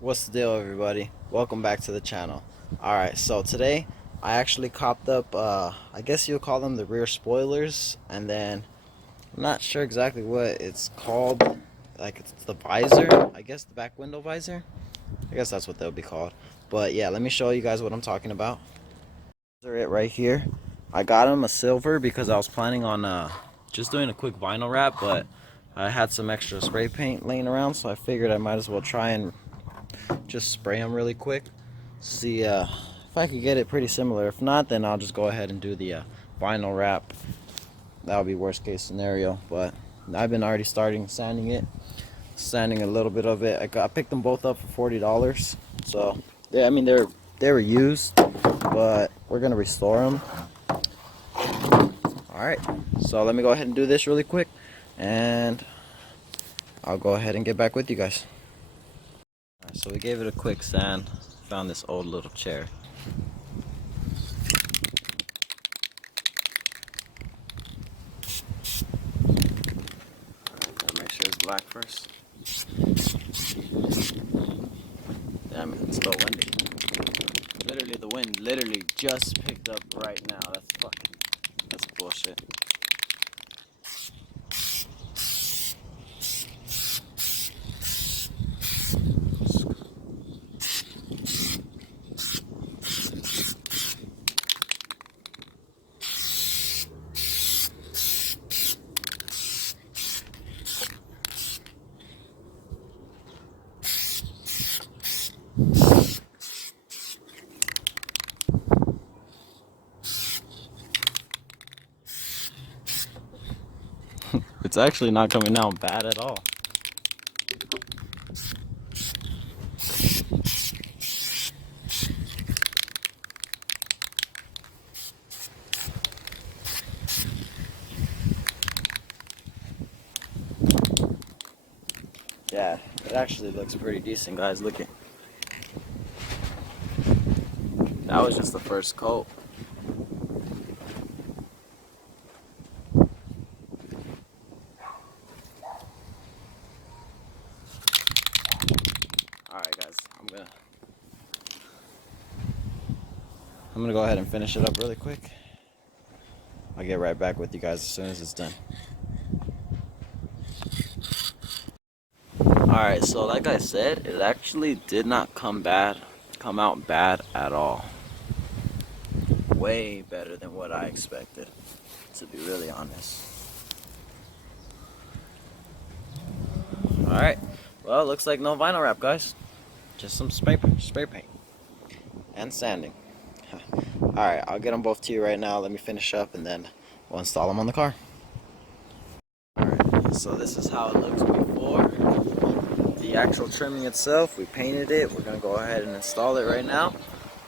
What's the deal, everybody? Welcome back to the channel. Alright, so today I actually copped up, I guess you'll call them the rear spoilers, and then I'm not sure exactly what it's called. Like, it's the visor, I guess, the back window visor. I guess that's what they'll be called. But yeah, let me show you guys what I'm talking about. These are it right here. I got them a silver because I was planning on just doing a quick vinyl wrap, but I had some extra spray paint laying around, so I figured I might as well try and just spray them really quick, see if I could get it pretty similar. If not, then I'll just go ahead and do the vinyl wrap. That would be worst case scenario, but I've been already starting sanding it, sanding a little bit of it. I picked them both up for $40, so yeah, I mean they were used, but we're gonna restore them. All right, so let me go ahead and do this really quick, and I'll go ahead and get back with you guys. All right, so we gave it a quick sand. Found this old little chair. Gotta make sure it's black first. Damn it, it's still windy. Literally, the wind literally just picked up right now. That's bullshit. It's actually not coming down bad at all. Yeah, it actually looks pretty decent, guys. Look at that was just the first coat. Alright guys, I'm gonna go ahead and finish it up really quick. I'll get right back with you guys as soon as it's done. Alright, so like I said, it actually did not come out bad at all. Way better than what I expected, to be really honest. Alright, well, looks like no vinyl wrap, guys. Just some spray paint and sanding. Alright, I'll get them both to you right now. Let me finish up and then we'll install them on the car. Alright, so this is how it looks before. The actual trimming itself, we painted it. We're going to go ahead and install it right now.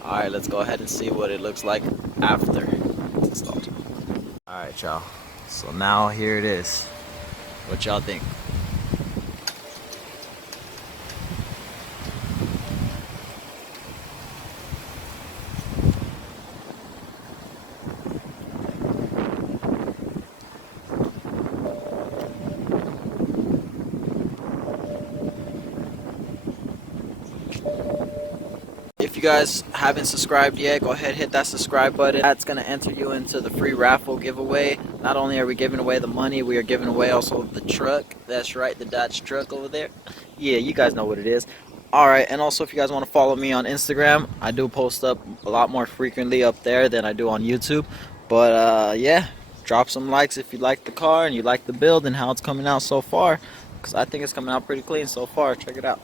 Alright, let's go ahead and see what it looks like after it's installed. Alright, y'all. So now here it is. What y'all think? If you guys haven't subscribed yet, go ahead, hit that subscribe button. That's going to enter you into the free raffle giveaway. Not only are we giving away the money, we are giving away also the truck. That's right, the Dodge truck over there. Yeah, you guys know what it is. Alright, and also if you guys want to follow me on Instagram, I do post up a lot more frequently up there than I do on YouTube. But yeah, drop some likes if you like the car and you like the build and how it's coming out so far. Because I think it's coming out pretty clean so far. Check it out.